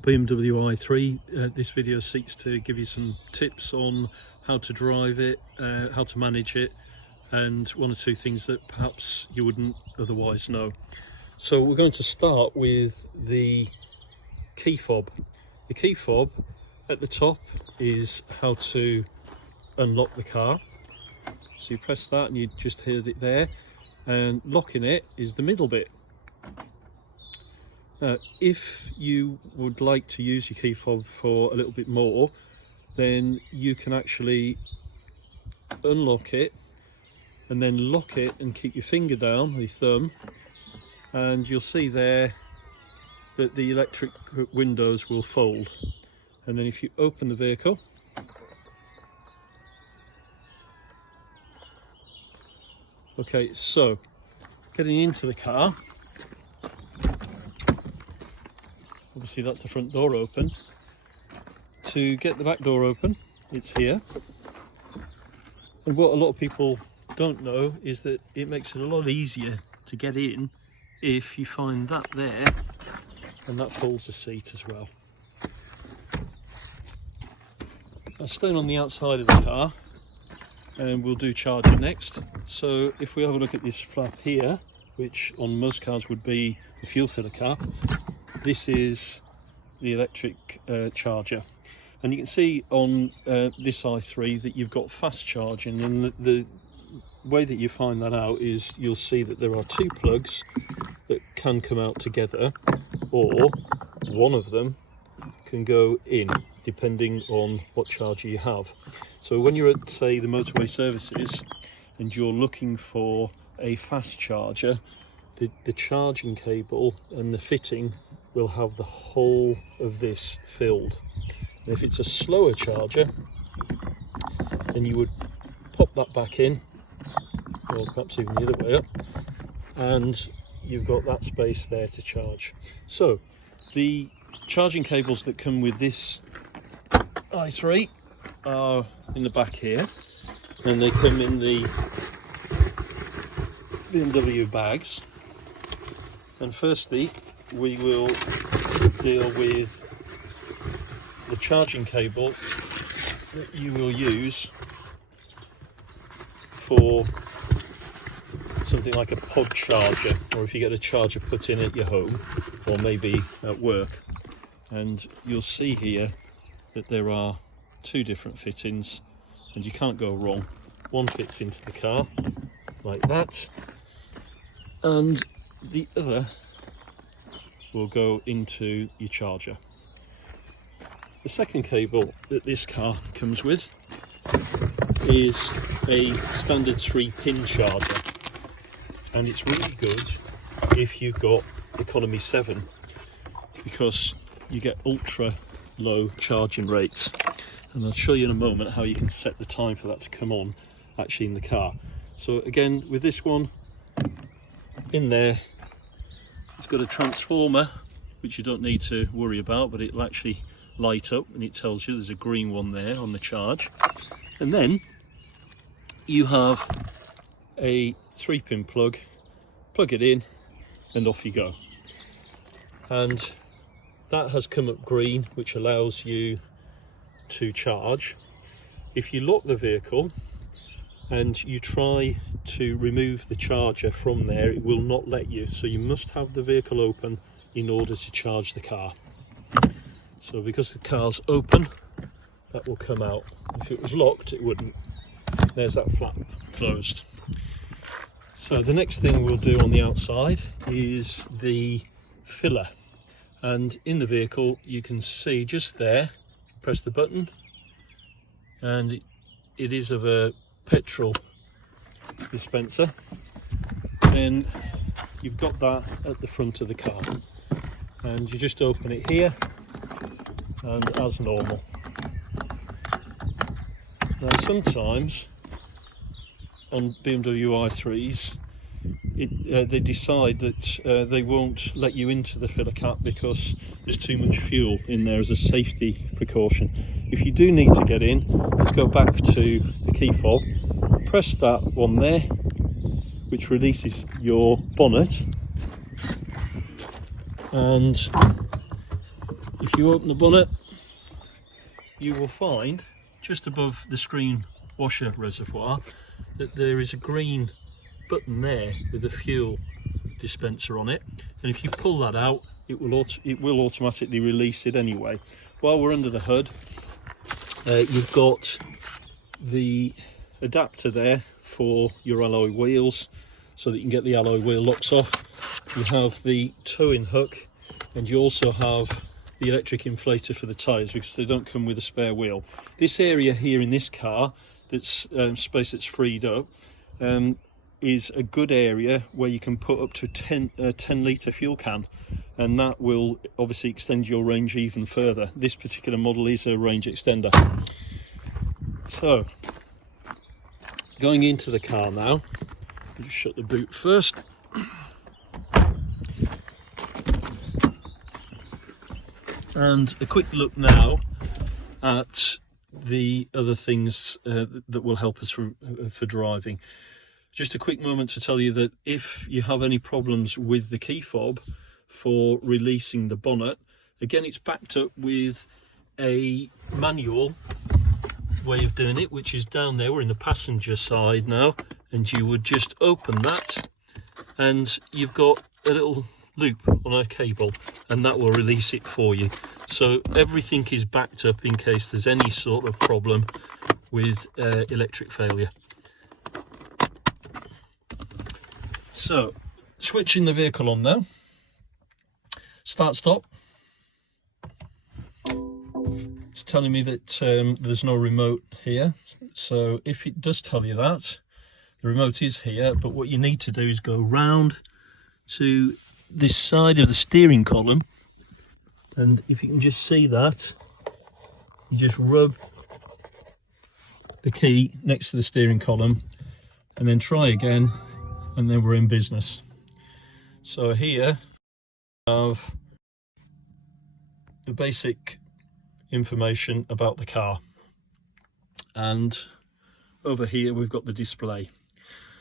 BMW i3. This video seeks to give you some tips on how to drive it, how to manage it, and one or two things that perhaps you wouldn't otherwise know. So we're going to start with the key fob. The key fob at the top is how to unlock the car. So you press that and you just heard it there, and locking it is the middle bit. If you would like to use your key fob for a little bit more, then you can actually unlock it and then lock it and keep your finger down, your thumb, and you'll see there that the electric windows will fold. And then if you open the vehicle, okay, so getting into the car, obviously that's the front door open. To get the back door open, it's here. And what a lot of people don't know is that it makes it a lot easier to get in if you find that there, and that folds the seat as well. I'll stay on the outside of the car and we'll do charging next. So if we have a look at this flap here, which on most cars would be the fuel filler cap, this is the electric charger, and you can see on this i3 that you've got fast charging, and the way that you find that out is you'll see that there are two plugs that can come out together, or one of them can go in depending on what charger you have. So when you're at, say, the motorway services and you're looking for a fast charger, the charging cable and the fitting will have the whole of this filled. And if it's a slower charger, then you would pop that back in, or perhaps even the other way up, and you've got that space there to charge. So the charging cables that come with this i3 are in the back here, and they come in the BMW bags. And firstly, we will deal with the charging cable that you will use for something like a pod charger, or if you get a charger put in at your home or maybe at work. And you'll see here that there are two different fittings, and you can't go wrong. One fits into the car like that, and the other will go into your charger. The second cable that this car comes with is a standard 3-pin charger, and it's really good if you've got economy 7, because you get ultra low charging rates, and I'll show you in a moment how you can set the time for that to come on actually in the car. So again, with this one in there, it's got a transformer which you don't need to worry about, but it'll actually light up and it tells you there's a green one there on the charge. And then you have a 3-pin plug, plug it in and off you go. And that has come up green, which allows you to charge. If you lock the vehicle and you try to remove the charger from there, it will not let you. So you must have the vehicle open in order to charge the car. So because the car's open, that will come out. If it was locked, it wouldn't. There's that flap closed. So the next thing we'll do on the outside is the filler. And in the vehicle, you can see just there, press the button, and it is of a petrol dispenser, and you've got that at the front of the car, and you just open it here and as normal. Now sometimes on BMW i3s they decide that they won't let you into the filler cap because there's too much fuel in there as a safety precaution. If you do need to get in, let's go back to the key fob, press that one there, which releases your bonnet, and if you open the bonnet, you will find just above the screen washer reservoir that there is a green button there with a fuel dispenser on it, and if you pull that out, it will automatically release it anyway. While we're under the hood, you've got the adapter there for your alloy wheels, so that you can get the alloy wheel locks off. You have the towing hook, and you also have the electric inflator for the tyres, because they don't come with a spare wheel. This area here in this car, that's space that's freed up, is a good area where you can put up to a 10 litre fuel can, and that will obviously extend your range even further. This particular model is a range extender. So, going into the car now, I'll just shut the boot first. And a quick look now at the other things that will help us for driving. Just a quick moment to tell you that if you have any problems with the key fob for releasing the bonnet, again, it's backed up with a manual way of doing it, which is down there. We're in the passenger side now, and you would just open that, and you've got a little loop on a cable, and that will release it for you. So everything is backed up in case there's any sort of problem with electric failure. So, switching the vehicle on now. Start stop. It's telling me that there's no remote here, so if it does tell you that, the remote is here, but what you need to do is go round to this side of the steering column, and if you can just see that, you just rub the key next to the steering column and then try again, and then we're in business. So here we have the basic information about the car, and over here we've got the display.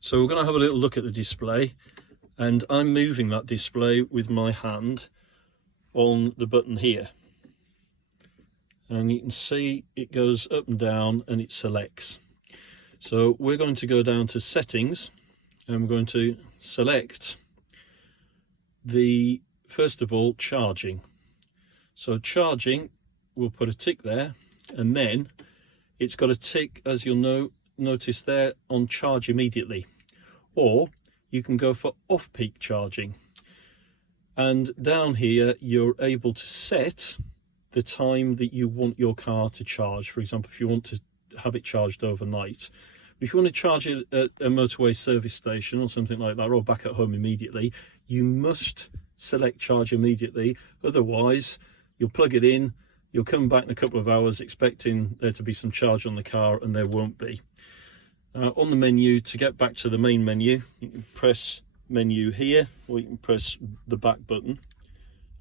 So we're going to have a little look at the display, and I'm moving that display with my hand on the button here, and you can see it goes up and down and it selects. So we're going to go down to settings, and we're going to select the, first of all, charging. So charging, we'll put a tick there, and then it's got a tick, as you'll notice there, on charge immediately, or you can go for off-peak charging, and down here you're able to set the time that you want your car to charge. For example, if you want to have it charged overnight, if you want to charge it at a motorway service station or something like that, or back at home immediately, you must select charge immediately. Otherwise, you'll plug it in, you'll come back in a couple of hours expecting there to be some charge on the car, and there won't be. On the menu, to get back to the main menu, you can press menu here, or you can press the back button,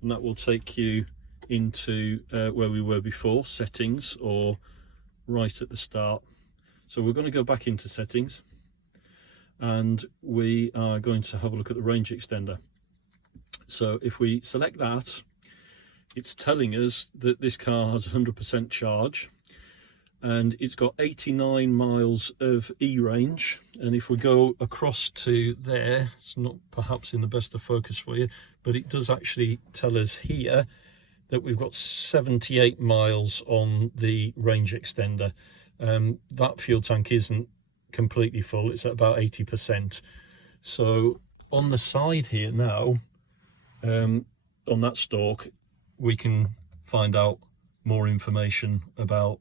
and that will take you into where we were before, settings, or right at the start. So we're going to go back into settings, and we are going to have a look at the range extender. So if we select that, it's telling us that this car has 100% charge, and it's got 89 miles of E-range. And if we go across to there, it's not perhaps in the best of focus for you, but it does actually tell us here that we've got 78 miles on the range extender. That fuel tank isn't completely full, it's at about 80%. So on the side here now, on that stalk, we can find out more information about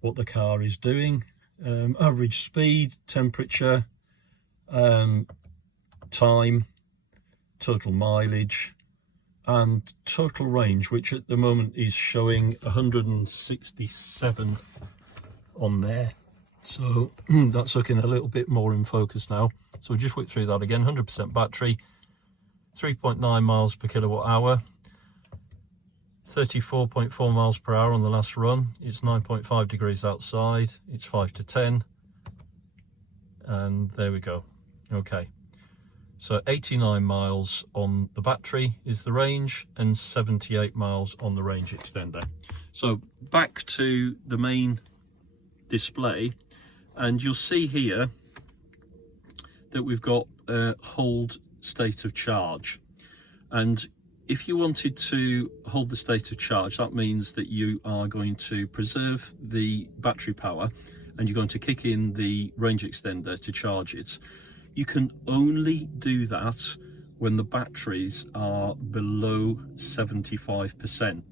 what the car is doing, average speed, temperature, time, total mileage, and total range, which at the moment is showing 167 on there. So that's looking a little bit more in focus now. So we'll just whip through that again. 100% battery, 3.9 miles per kilowatt hour, 34.4 miles per hour on the last run. It's 9.5 degrees outside, it's 5 to 10, and there we go. Okay, So 89 miles on the battery is the range and 78 miles on the range extender. So back to the main display, and you'll see here that we've got hold state of charge. And if you wanted to hold the state of charge, that means that you are going to preserve the battery power and you're going to kick in the range extender to charge it. You can only do that when the batteries are below 75%.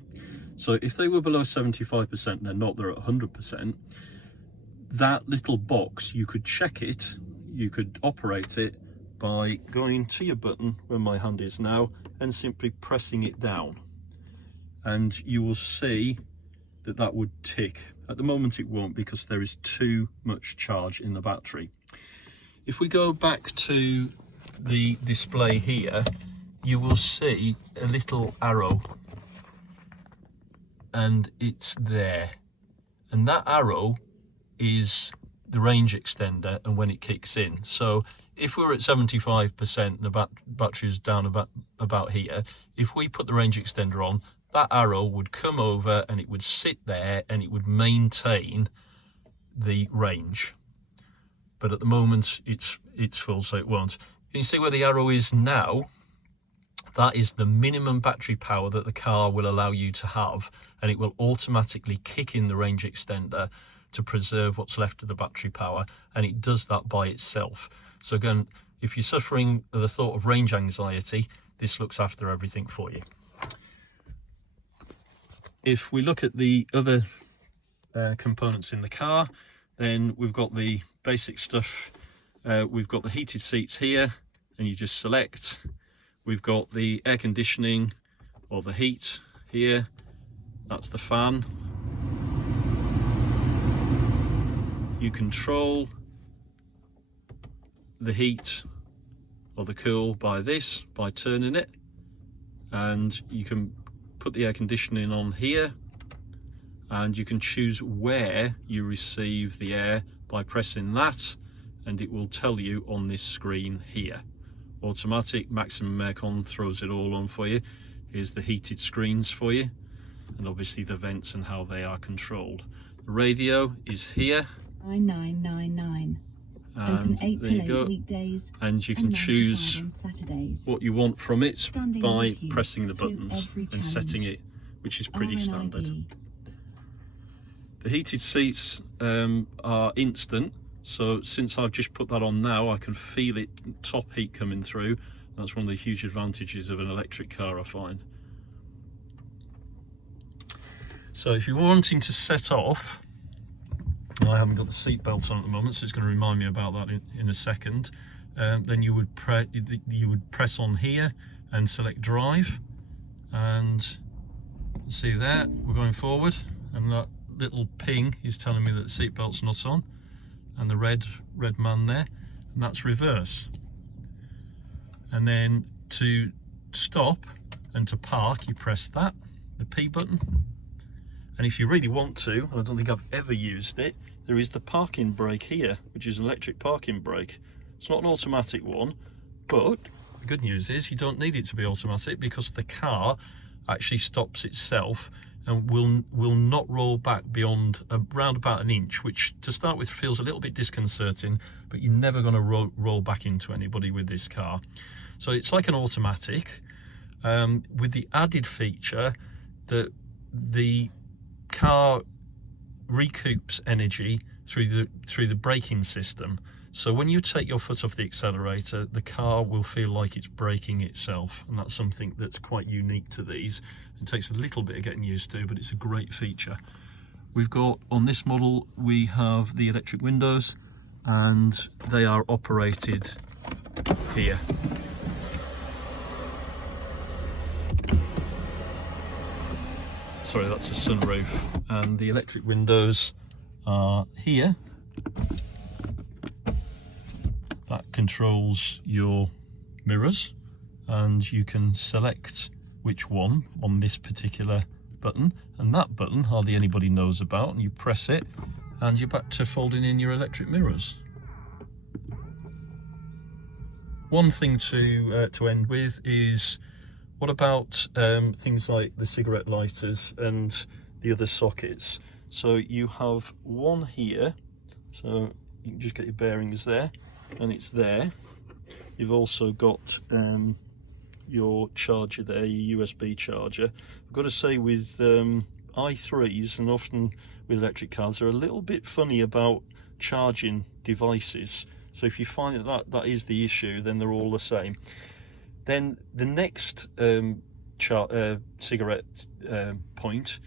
So if they were below 75%, they're not, they're at 100%, that little box, you could check it, you could operate it by going to your button where my hand is now and simply pressing it down, and you will see that that would tick. At the moment it won't, because there is too much charge in the battery. If we go back to the display here, you will see a little arrow, and it's there, and that arrow is the range extender and when it kicks in. So if we were at 75%, the battery is down about here, if we put the range extender on, that arrow would come over and it would sit there and it would maintain the range. But at the moment it's full, so it won't. Can you see where the arrow is now? That is the minimum battery power that the car will allow you to have, and it will automatically kick in the range extender to preserve what's left of the battery power, and it does that by itself. So again, if you're suffering the thought of range anxiety, this looks after everything for you. If we look at the other components in the car, then we've got the basic stuff. We've got the heated seats here, and you just select. We've got the air conditioning or the heat here. That's the fan. You control the heat or the cool by turning it, and you can put the air conditioning on here, and you can choose where you receive the air by pressing that, and it will tell you on this screen here. Automatic, maximum aircon throws it all on for you. Here's the heated screens for you, and obviously the vents and how they are controlled. The radio is here. 9999. Open 8 till 8 weekdays, and you can choose what you want from it Standing by with you pressing the through buttons every and setting challenge. it, which is pretty standard. RNIB. The heated seats are instant, so since I've just put that on now, I can feel it, top heat coming through. That's one of the huge advantages of an electric car, I find. So if you're wanting to set off, I haven't got the seat belt on at the moment, so it's going to remind me about that in a second. Then you would press on here and select drive, and see there, we're going forward, and that little ping is telling me that the seat belt's not on, and the red man there, and that's reverse. And then to stop and to park, you press that, the P button. And if you really want to, and I don't think I've ever used it, there is the parking brake here, which is an electric parking brake. It's not an automatic one, but the good news is you don't need it to be automatic, because the car actually stops itself and will not roll back beyond around about an inch, which to start with feels a little bit disconcerting, but you're never going to roll back into anybody with this car. So it's like an automatic, with the added feature that the car recoups energy through the braking system. So when you take your foot off the accelerator, the car will feel like it's braking itself, and that's something that's quite unique to these. It takes a little bit of getting used to, but it's a great feature. We've got, on this model, we have the electric windows, and they are operated here. Sorry, that's a sunroof, and the electric windows are here. That controls your mirrors, and you can select which one on this particular button, and that button hardly anybody knows about, and you press it and you're back to folding in your electric mirrors. one thing to end with is, what about things like the cigarette lighters and the other sockets? So you have one here, so you can just get your bearings there, and it's there. You've also got your charger there, your USB charger. I've got to say, with i3s and often with electric cars, they're a little bit funny about charging devices. So if you find that is the issue, then they're all the same. Then the next cigarette point,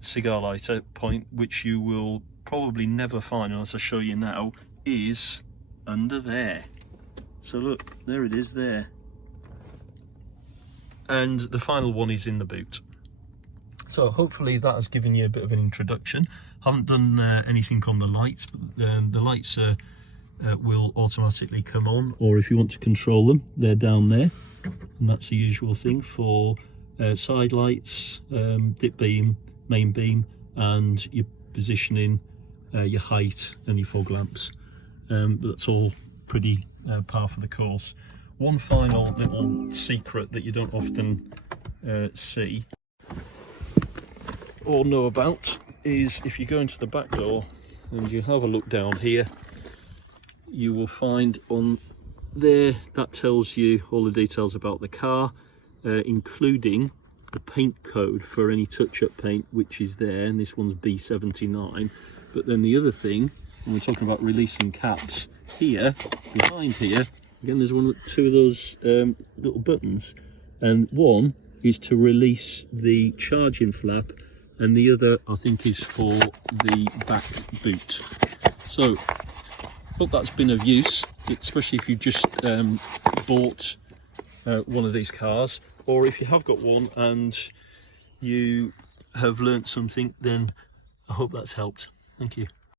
cigar lighter point, which you will probably never find unless I show you now, is under there. So look, there it is there. And the final one is in the boot. So hopefully that has given you a bit of an introduction. Haven't done anything on the lights, but the lights will automatically come on, or if you want to control them, they're down there, and that's the usual thing for side lights, dip beam, main beam, and your positioning, your height, and your fog lamps. But that's all pretty par for the course. One final little secret that you don't often see or know about is, if you go into the back door and you have a look down here, you will find on there, that tells you all the details about the car, including the paint code for any touch-up paint, which is there, and this one's B79. But then the other thing, when we're talking about releasing caps, here, behind here, again, there's two of those little buttons, and one is to release the charging flap, and the other, I think, is for the back boot. So hope that's been of use, especially if you just bought one of these cars, or if you have got one and you have learnt something, then I hope that's helped. Thank you.